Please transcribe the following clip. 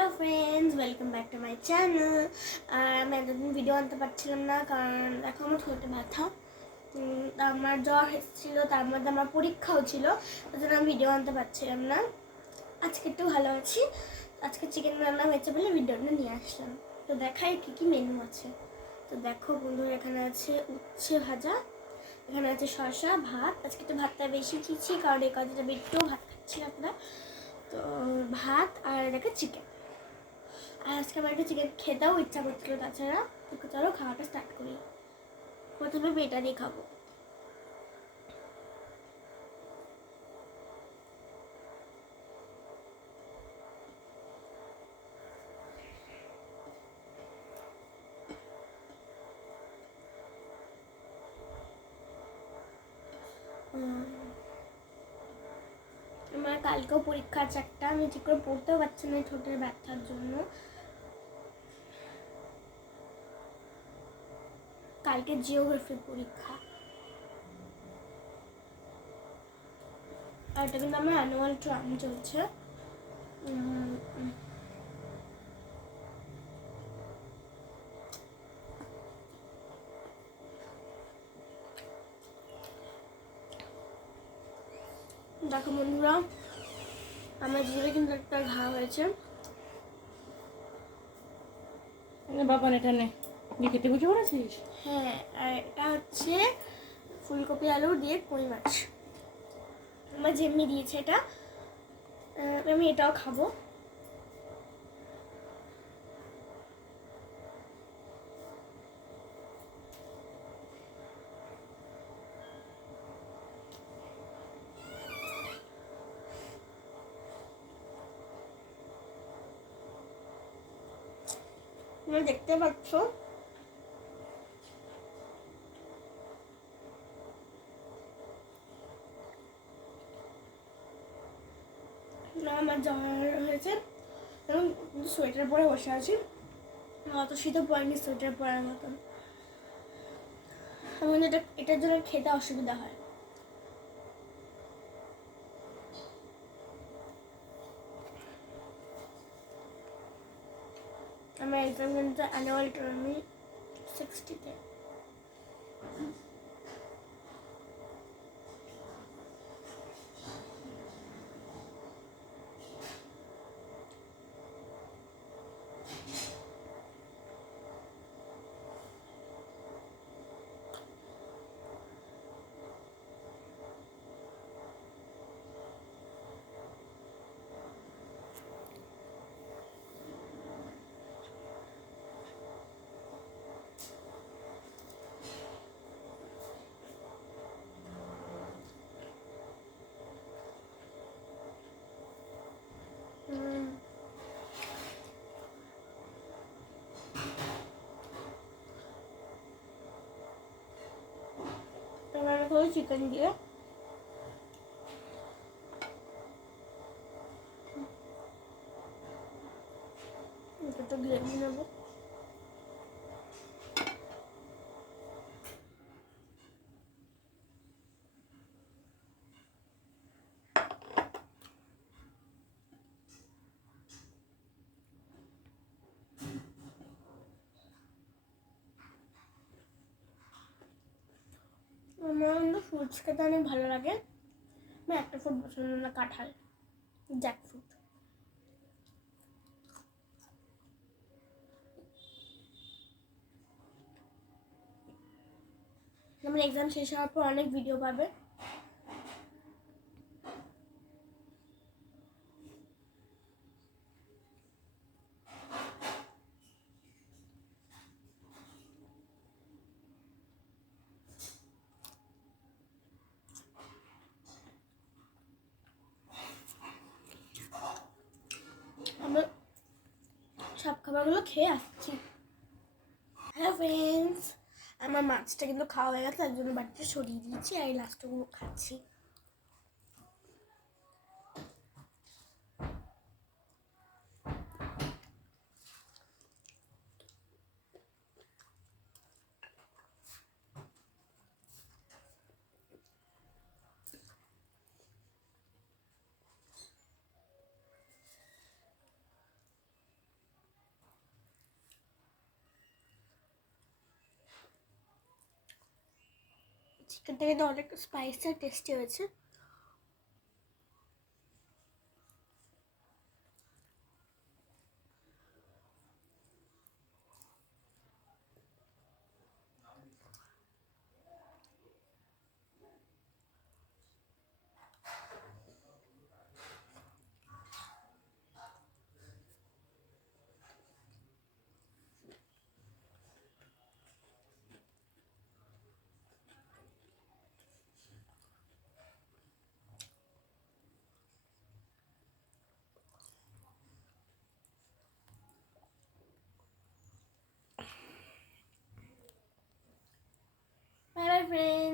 Hello friends, welcome back to my channel. আমি এতদিন ভিডিও আনতে পারছিলাম না, কারণ দেখো আমার ঠোঁটে ব্যথা, আমার জ্বর এসেছিল, তার মধ্যে আমার পরীক্ষাও ছিল, ওই জন্য আমি ভিডিও আনতে পারছিলাম না। আজকে একটু ভালো আছি। আজকে চিকেন রান্না হয়েছে বলে ভিডিওটা নিয়ে আসলাম। তো দেখাই কী কী মেনু আছে। তো দেখো বন্ধুরা, এখানে আছে উচ্ছে ভাজা, এখানে আছে শসা, ভাত। আজকে তো ভাতটা বেশি খেয়েছি, কারণ এই কাজটা একটুও ভাত খাচ্ছিলাম না। তো ভাত আর দেখো চিকেন। আর আজকে আমার একটা চিকেন খেতেও ইচ্ছা করছিল। তাছাড়া চলো খাওয়াটা স্টার্ট করি। প্রথমে বেটা দিয়ে খাবো। আমার কালকেও পরীক্ষা আছে একটা, আমি ঠিক করে পড়তেও পারছি না ঠোঁটের ব্যথার জন্য। কালকে জিওগ্রাফির পরীক্ষা, আর এটা কিন্তু আমার অ্যানুয়াল টার্ম চলছে। দেখো বন্ধুরা, আমার জিভে কিন্তু একটা ঘা হয়েছে। বাবা এটা নে, কেটে কুচি করেছিস? হ্যাঁ, আর এটা হচ্ছে ফুলকপি আলু দিয়ে কই মাছ। আমার যেমনি দিয়েছে এটা, আমি এটাও খাবো। তোমরা দেখতে পাচ্ছ না আমার জ্বর হয়েছে এবং সোয়েটার পরে বসে আছি। অত শীতও পড়েনি সোয়েটার পরার মতন। আমার এটার জন্য খেতে অসুবিধা হয়। আমার এক্সাম কিন্তু অ্যানুয়াল টার্মে 60-তে। এবার আমি খাবো চিকেন দিয়ে। এটা তো গ্রেভি নেবো। আমার কিন্তু ফ্রুটস খেতে অনেক ভালো লাগে। আমার একটা ফ্রুট পছন্দ না, কাঁঠাল, জ্যাক ফ্রুট। আমার এক্সাম শেষ হওয়ার পর অনেক ভিডিও পাবে। আমরা সব খাবারগুলো খেয়ে আসছি। হ্যালো ফ্রেন্ডস, আমার মাছটা কিন্তু খাওয়া হয়ে গেছে, তার জন্য বাড়িতে সরিয়ে দিয়েছি, আর এই লাস্টগুলো খাচ্ছি। এটা কিন্তু অনেক স্পাইসি আর টেস্টি হয়েছে। Bye bye friend.